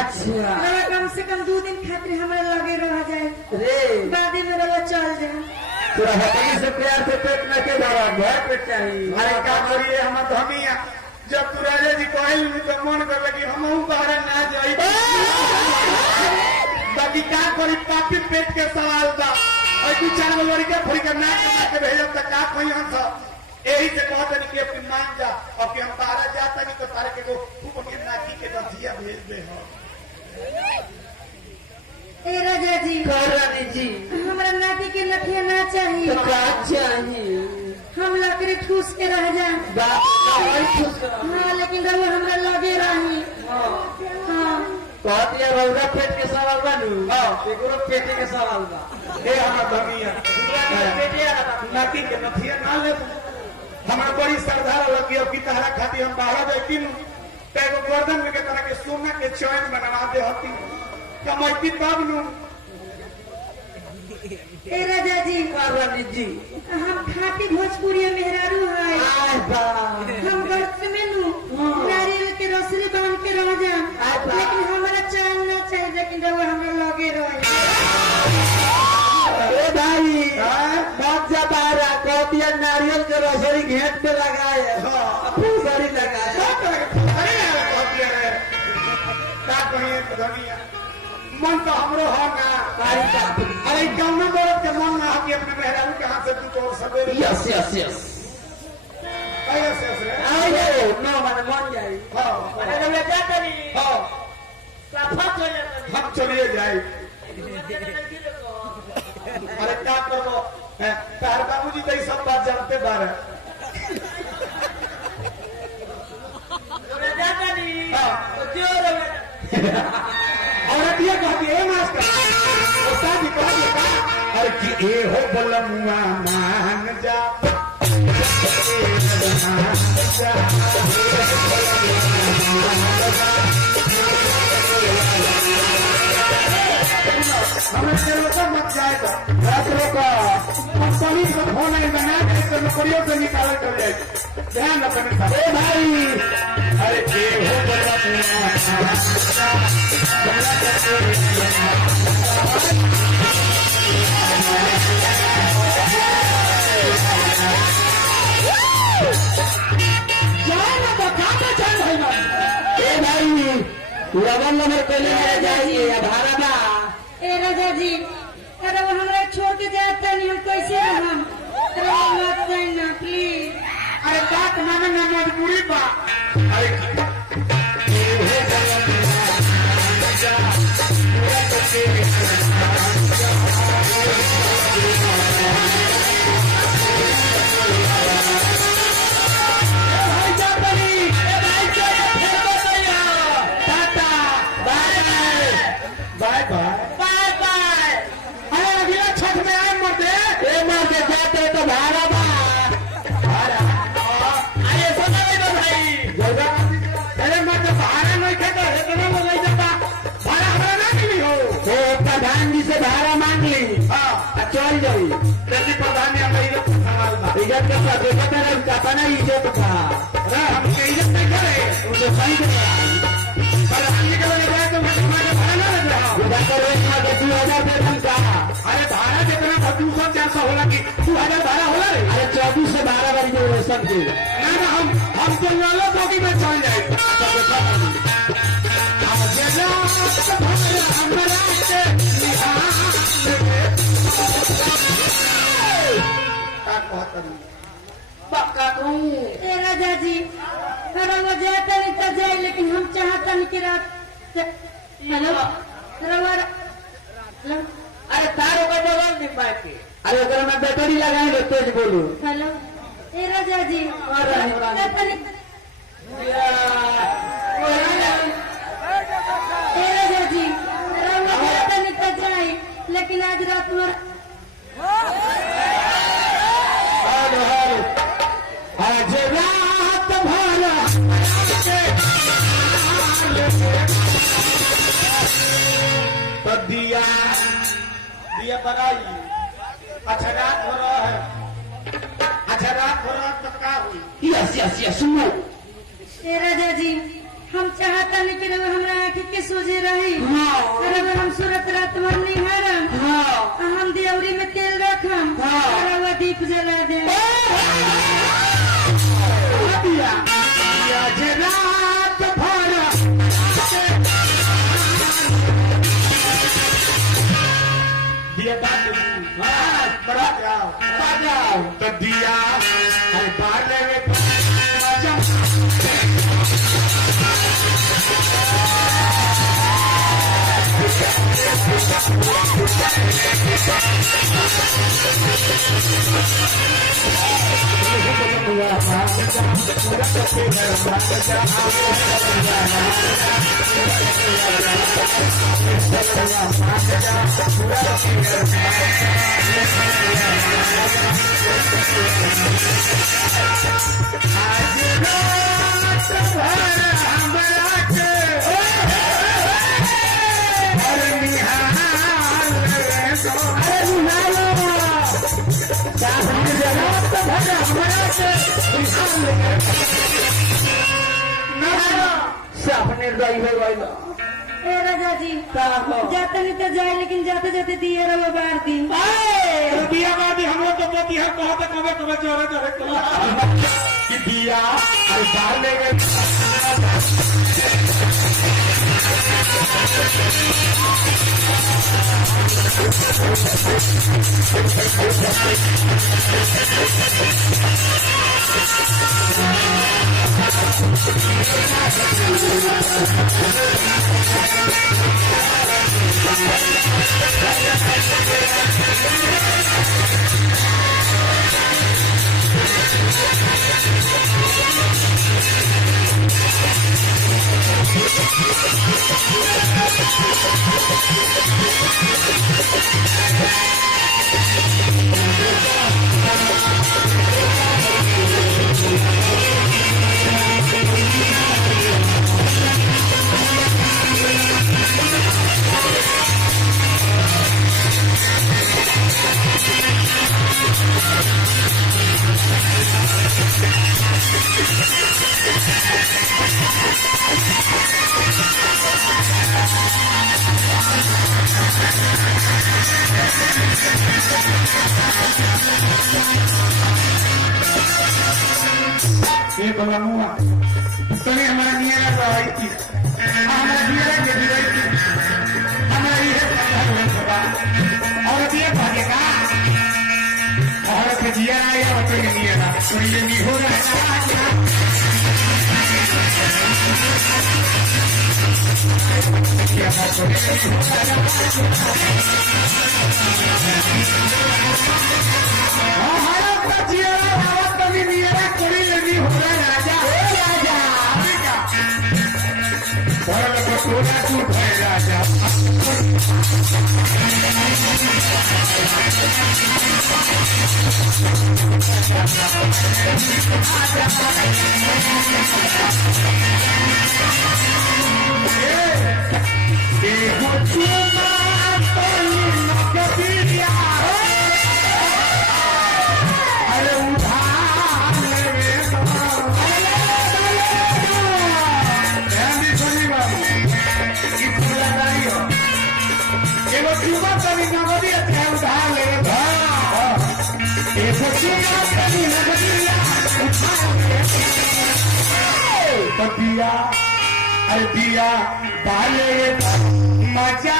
अच्छा रवा कम से कम 2 दिन खातिर हमारे लगे रह जाए रे बादी में रवा चल जाए। तोरा हथनी से प्यार से पेट में के धरा घर पेट चाहिए। अरे का करिए हम धमिया जब तू राजा जी कहल तो मन कर लगी हम बाहर ना जाई बाकी का करी पापी पेट के सवाल बा और 2-4 गो लड़के फड़ी के नाक के भेजब त का कोई हम सब यही से कहत नहीं कि अपनी मान जा और कि हम बाहर जाता नहीं तो तारे के खूब के नाकी के दथिया भेज दे हम। ए राजा जी रानी जी हमारा नाती के लठिया ना चाहिए तो क्या चाहिए? हम लकड़ी ठूस के रह जाए। बाप रे खुश करो। हाँ लेकिन रवा हमरा लगे रही। हाँ कहत या रौदा पेट के सवाल बा नु। हां एकरो पेटे के सवाल बा। ए हमर धमिया पेटे आ नाकी के नथिया ना ले हमरा बड़ी श्रद्धा लगी अब की तहरा खाती हम बाहर जाती नु तेगो गर्दन में के तरह के सोना के चैन बनवा दे होती कमाईती तब नु। ए राजा जी रानी जी हम खाती भोजपुरी मेहरारू है। आय बा हम गर्त में नु नारियल के रसरी बांध के रह जाए लेकिन हमारा चैन ना चाहिए लेकिन रवा हमरा लगे रहे। ए भाई बात जा बारा कहतिया नारियल के रसरी घेट पे लगाए फूसरी लगाए मन तो हमरो हो ना अरे कौन मरद के मन ना कि अपने मेहरारू के हाथ से तू तो सवेरे यस यस यस ऐसे रे आयो नो माने मन जाई हां माने रे क्या करी हां सफा चले हम चलिए जाए अरे क्या करो तार बाबूजी तो सब बात जानते बारे रे क्या करी हां जो रे औरत ये कहती है मास्टर उस्ताद जी कहती है अरे कि ए हो बलमुआ मान जा हमें तेरे को मत जाएगा रात्रों का कंपनी को होना ही बना के नौकरियों से निकाले कर जाए ध्यान रखने का ए भाई अरे ए हो बलमुआ लगन नंबर पहले जाइए या भाड़ा बा। ए राजा जी अरे वो हमरा छोड़ के जाता नहीं हम कैसे हम रवा मत जाना प्लीज। अरे बात माने ना मजबूरी बा अरे बाय बाय बाय बाय। अरे अगला छठ में आए मर्दे ए मर के जाते तो भाड़ा बा। अरे सुनो रे भाई जगह अरे मर्द भाड़ा नहीं खाता इतना वो नहीं जाता भाड़ा हमारा ना मिली हो तो प्रधान जी से भाड़ा मांग ली हाँ चल जाई कृषि प्रधान ने हमें इज्जत सवाल बा इज्जत का देखा तेरा अपना इज्जत था अरे हम इज्जत नहीं करे उनको सही कर पर हमने के बोले जाए तो मैं तुम्हारे भाड़ा ना ले जाऊँ उधर कर एक मार के 2000 वेतन का। अरे भाड़ा कितना 200-400 होला कि 2000 भाड़ा होला रे अरे 24 से 12 बजे जो सब के ना ना हम तो लालो बोगी में चल जाए ए राजा जी अरे वो जाता नहीं तो जाए लेकिन हम चाहता नहीं कि रात हेलो रवा अरे तारों का जवाब नहीं पाए के। अरे अगर मैं बैटरी लगाएंगे तेज बोलू हेलो ए राजा जी जाता नहीं ए राजा जी रवा जाता नहीं तो जाए लेकिन आज रात में आज रात भर तो दिया दिया बनाई अच्छा रात हो रहा है अच्छा रात हो रहा तो क्या हुई यस यस यस सुनो ए राजा जी हम चाहता नहीं कि रउआ हमरा आँखी के सोझे रही हाँ। रउआ हम सूरत रात भर निहारम हाँ हम दियौरी में तेल रखम हाँ। रउआ दीप जला दे दिया आज रात भर दिया बात बड़ा जाओ बाजाओ तो दिया अरे बाले में मजा निर्दयी हो गई ए राजा जी का हो जाते नहीं तो जाए लेकिन जाते जाते दिए रउआ बार दी दिया बादी हम लोग तो मोती है कहते कबे कबे जोरे जोरे कि दिया अरे बाले में ये बोला मुआ तने हमारा नियरा रही थी हमारा नियरा के दिलाई थी हमारा ये सभा और ये भागेगा और के दिया आया और के नियरा तो ये नहीं हो रहा है क्या बात हो हमारा बचिया आवाज कभी नियरा कोई नहीं हो रहा राजा बड़ा बटोरा टूट है राजा अरे उधार एगो चुमा कभी नगदी है उधार ले एगो चुमा कभी नगदी तो दिया अरे दिया बाले मजा